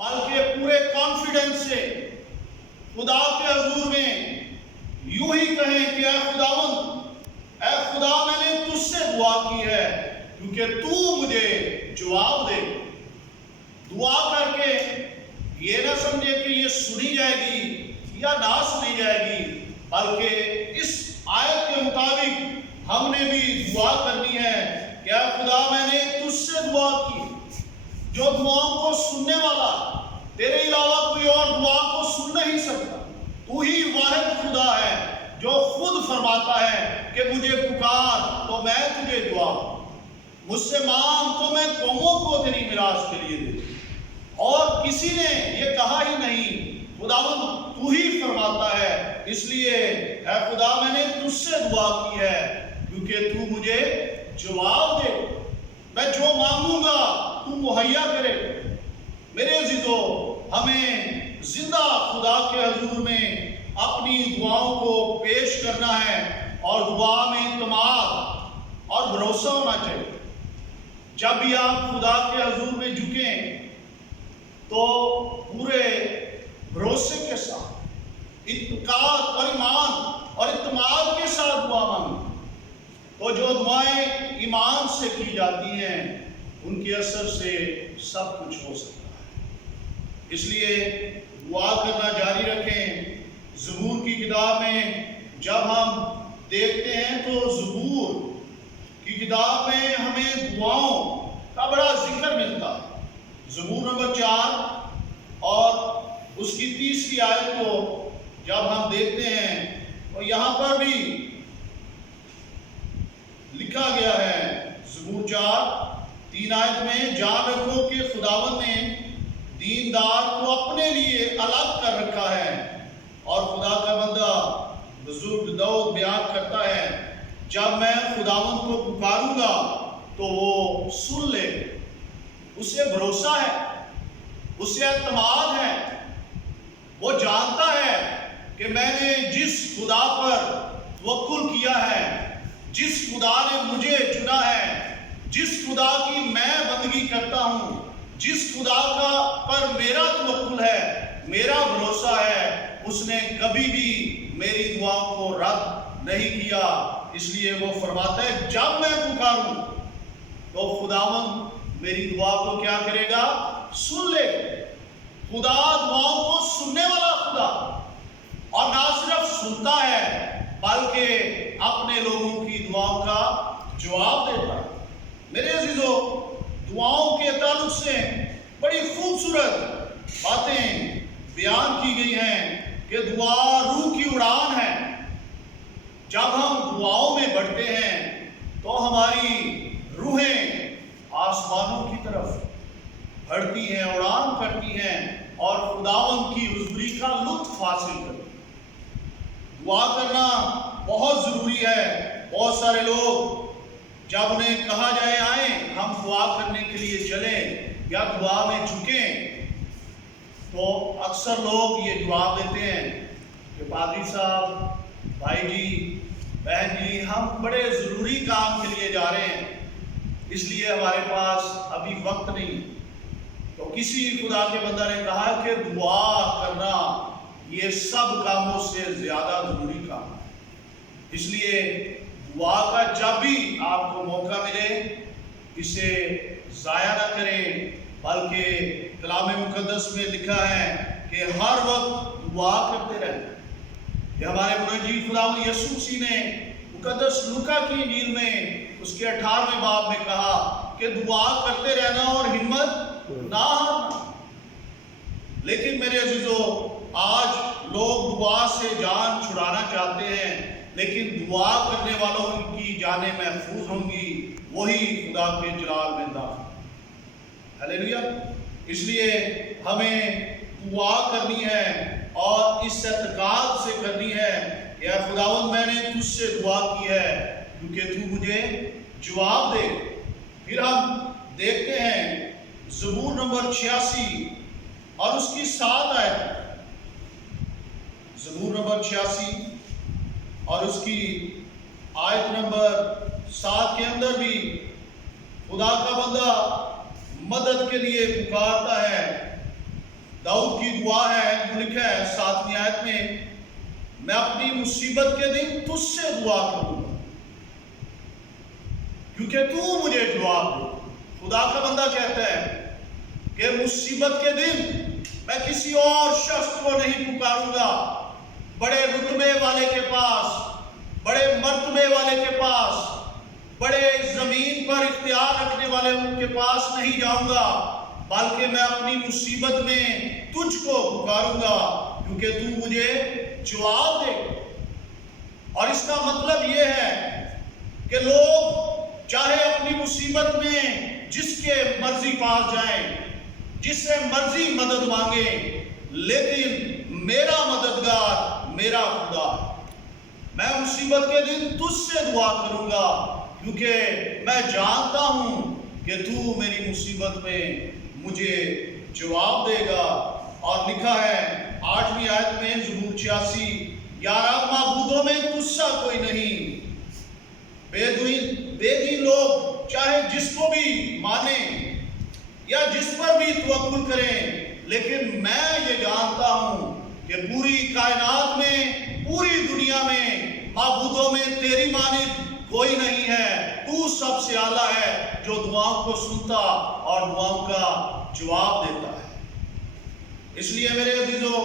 बल्कि पूरे कॉन्फिडेंस से खुदा के हुजूर में यूं ही कहें कि ऐ खुदा मैंने तुझसे दुआ की है क्योंकि तू मुझे जवाब दे। दुआ करके ये ना समझे कि ये सुनी जाएगी या ना सुनी जाएगी, बल्कि इस आयत के मुताबिक हमने भी दुआ करनी है कि ऐ खुदा मैंने तुझसे दुआ की। जो दुआओं को सुनने वाला, तेरे अलावा कोई और दुआ को सुन नहीं सकता। तू ही वाहिद खुदा है जो खुद फरमाता है कि मुझे पुकार तो मैं तुझे दुआ, मुझसे मांग तो मैं कौमों को तेरी मिरास के लिए दे। और किसी ने ये कहा ही नहीं, खुदावंद तू ही फरमाता है। इसलिए ऐ खुदा मैंने तुझसे दुआ की है क्योंकि तू मुझे जवाब दे। मैं जो मांगूंगा तू मुहैया करे। मेरे अजीजों, हमें जिंदा खुदा के हुजूर में अपनी दुआओं को पेश करना है और दुआ में इत्मीनान और भरोसा होना चाहिए। जब भी आप खुदा के हुजूर में झुकें तो पूरे भरोसे के साथ, इत्मीनान और ईमान और इत्मीनान के साथ दुआ मांगें। तो जो दुआएं ईमान से की जाती हैं उनके असर से सब कुछ हो सकता है। इसलिए दुआ करना जारी रखें। ज़बूर की किताब में जब हम देखते हैं तो ज़बूर की किताब में हमें दुआओं का बड़ा जिक्र मिलता है। ज़बूर नंबर 4 और उसकी 3री आयत को जब हम देखते हैं तो यहाँ पर भी लिखा गया है, ज़बूर 4:3 आयत में, जान रखो कि खुदावंद ने दीनदार को अपने लिए अलग कर रखा है। और खुदा का बंदा बुजुर्ग दाऊद बयान करता है, जब मैं खुदावंद को पुकारूंगा तो वो सुन ले। उसे भरोसा है, उसे एतमाद है। वो जानता है कि मैंने जिस खुदा पर तवक्कुल किया है, जिस खुदा ने मुझे चुना है, जिस खुदा की मैं बंदगी करता हूँ, जिस खुदा का पर मेरा तवक्कुल है, मेरा भरोसा है, उसने कभी भी मेरी दुआओं को रद्द नहीं किया। इसलिए वो फरमाता है, जब मैं पुकारूं तो खुदावंद मेरी दुआ को क्या करेगा? सुन ले। खुदा दुआओं को सुनने वाला खुदा, और ना सिर्फ सुनता है बल्कि अपने लोगों की दुआओं का जवाब देता है। मेरे अजीजों, दुआओं के ताल्लुक से बड़ी खूबसूरत बातें बयान की गई हैं कि दुआ रूह की उड़ान है। जब हम दुआओं में बढ़ते हैं तो हमारी रूहें आसमानों की तरफ बढ़ती हैं, उड़ान करती हैं और खुदावंद की हुजूरी का लुत्फ हासिल करती हैं। दुआ करना बहुत ज़रूरी है। बहुत सारे लोग जब उन्हें कहा जाए आए हम दुआ करने के लिए चलें या दुआ में झुकें, तो अक्सर लोग ये जवाब देते हैं कि पादरी साहब, भाई जी, बहन जी, हम बड़े ज़रूरी काम के लिए जा रहे हैं, इसलिए हमारे पास अभी वक्त नहीं। तो किसी खुदा के बंदा ने कहा कि दुआ करना ये सब कामों से ज़्यादा ज़रूरी काम है। इसलिए दुआ का जब भी आपको मौका मिले इसे ज़ाया ना करें, बल्कि कलाम मुकद्दस में लिखा है कि हर वक्त दुआ करते रहें। ये हमारे मुनज्जी खुदावंद यीशु मसीह ने मुकद्दस लूका की इंजील में उसके 18वें बाब में कहा कि दुआ करते रहना और हिम्मत ना हारना। लेकिन मेरे अजीजों, आज लोग दुआ से जान छुड़ाना चाहते हैं, लेकिन दुआ करने वालों की जानें महफूज होंगी, वही खुदा के जलाल में दाखिल। हालेलुया। इसलिए हमें दुआ करनी है और इस एतकाद से करनी है कि या खुदावंद मैंने तुझसे दुआ की है क्योंकि तू मुझे जवाब दे। फिर हम देखते हैं ज़बूर नंबर 86 और उसकी 7 आयत। ज़बूर नंबर 86 और उसकी आयत नंबर 7 के अंदर भी खुदा का बंदा मदद के लिए पुकारता है दाऊद की दुआ है, जो लिखा है 7वीं आयत में, मैं अपनी मुसीबत के दिन तुझसे दुआ करूंगा क्योंकि तू मुझे जवाब दे। खुदा का बंदा कहता है कि मुसीबत के दिन मैं किसी और शख्स को नहीं पुकारूंगा, बड़े रुतबे वाले के पास, बड़े मर्तबे वाले के पास, बड़े जमीन पर इख्तियार रखने वाले उनके पास नहीं जाऊंगा, बल्कि मैं अपनी मुसीबत में तुझको पुकारूंगा क्योंकि तू मुझे जवाब दे। और इसका मतलब यह है कि लोग चाहे अपनी मुसीबत में जिसके मर्जी पास जाएं, जिससे मर्जी मदद मांगे, लेकिन मेरा मददगार मेरा खुदा, मैं मुसीबत के दिन तुझसे दुआ करूंगा क्योंकि मैं जानता हूं कि तू मेरी मुसीबत में मुझे जवाब देगा। और लिखा है 8वीं आयत में ज़बूर 86, 11 माबूदों में तुझसा कोई नहीं। बेदीन लोग चाहे जिसको भी माने या जिस पर भी तवक्कुल करें, लेकिन मैं ये जानता हूं कि पूरी कायनात में, पूरी दुनिया में माबूदों में तेरी मानिद कोई नहीं है। तू सबसे आला है जो दुआओं को सुनता और दुआओं का जवाब देता है। इसलिए मेरे अजीजों,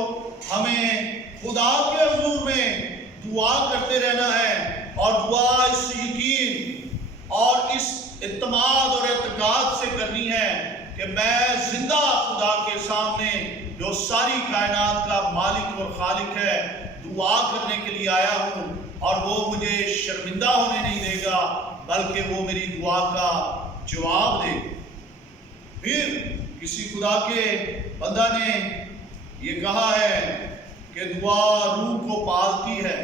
हमें खुदा के हुजूर में दुआ करते रहना है और दुआ इस यकीन और इस इत्मीनान और एतकाद से करनी है कि मैं जिंदा खुदा के सामने, जो सारी कायनात का मालिक और खालिक है, दुआ करने के लिए आया हूँ और वो मुझे शर्मिंदा होने नहीं देगा, बल्कि वो मेरी दुआ का जवाब देगा। फिर किसी खुदा के बंदा ने ये कहा है कि दुआ रूह को पालती है।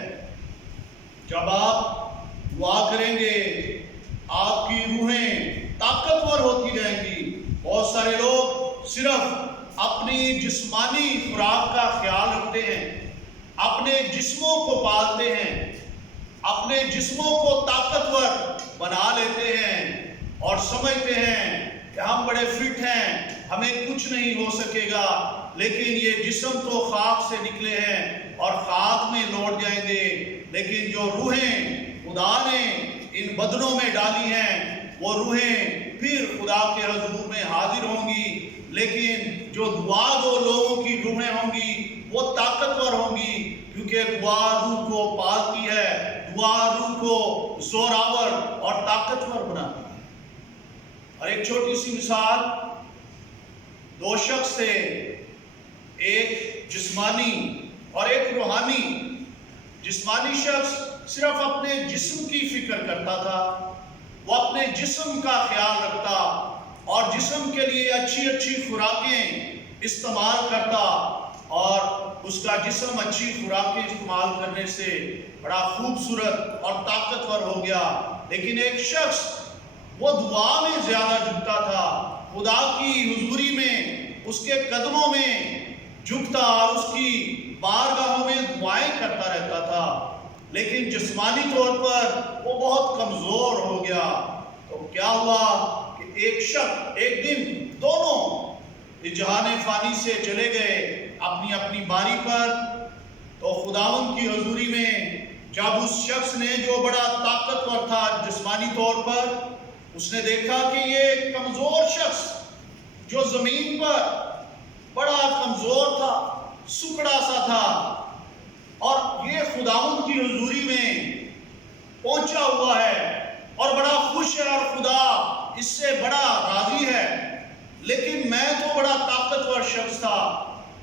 जब आप दुआ करेंगे आपकी रूहें ताकतवर होती रहेंगी। बहुत सारे लोग सिर्फ अपनी जिस्मानी खुराक का ख्याल रखते हैं, अपने जिस्मों को पालते हैं, अपने जिस्मों को ताकतवर बना लेते हैं और समझते हैं कि हम बड़े फिट हैं, हमें कुछ नहीं हो सकेगा। लेकिन ये जिस्म तो खाक से निकले हैं और खाक में लौट जाएंगे, लेकिन जो रूहें खुदा ने इन बदनों में डाली हैं, वो रूहें फिर खुदा के हुजूर में हाजिर होंगी। लेकिन जो दुआ दो लोगों की रूहें होंगी वो ताकतवर होंगी, क्योंकि दुआ रूह को पालती है, दुआ रूह को जोरावर और ताकतवर बनाती है। और एक छोटी सी मिसाल, दो शख्स थे, एक जिस्मानी और एक रूहानी। जिस्मानी शख्स सिर्फ अपने जिस्म की फिक्र करता था, वो अपने जिस्म का ख्याल रखता और जिस्म के लिए अच्छी अच्छी खुराकें इस्तेमाल करता और उसका जिस्म अच्छी खुराकें इस्तेमाल करने से बड़ा खूबसूरत और ताकतवर हो गया। लेकिन एक शख्स वो दुआ में ज्यादा झुकता था, खुदा की हुजूरी में, उसके कदमों में झुकता और उसकी बारगाहों में दुआएं करता रहता था। लेकिन जिस्मानी तौर पर वो बहुत कमजोर हो गया। तो क्या हुआ कि एक दिन दोनों इस जहाने फानी से चले गए अपनी अपनी बारी पर। तो खुदावंद की हुजूरी में जब उस शख्स ने, जो बड़ा ताकतवर था जिस्मानी तौर पर, उसने देखा कि ये कमजोर शख्स जो जमीन पर बड़ा कमजोर था, सुकड़ा सा था, और ये खुदावंद की हुजूरी में पहुंचा हुआ है और बड़ा खुश है और खुदा इससे बड़ा राजी है, लेकिन मैं तो बड़ा ताकतवर शख्स था,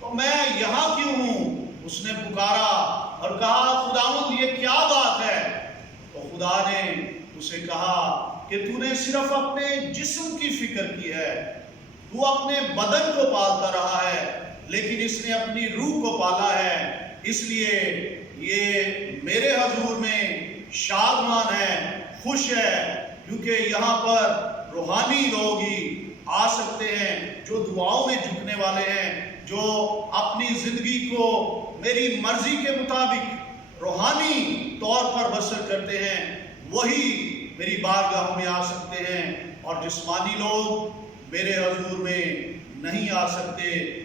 तो मैं यहाँ क्यों हूँ? उसने पुकारा और कहा, खुदावंद ये क्या बात है? तो खुदा ने उसे कहा कि तूने सिर्फ अपने जिस्म की फिक्र की है, तू अपने बदन को पालता रहा है, लेकिन इसने अपनी रूह को पाला है। इसलिए ये मेरे हुजूर में शादमान है, खुश है, क्योंकि यहाँ पर रूहानी लोग ही आ सकते हैं, जो दुआओं में झुकने वाले हैं, जो अपनी जिंदगी को मेरी मर्जी के मुताबिक रूहानी तौर पर बसर करते हैं, वही मेरी बारगाह में आ सकते हैं। और जिस्मानी लोग मेरे हुजूर में नहीं आ सकते।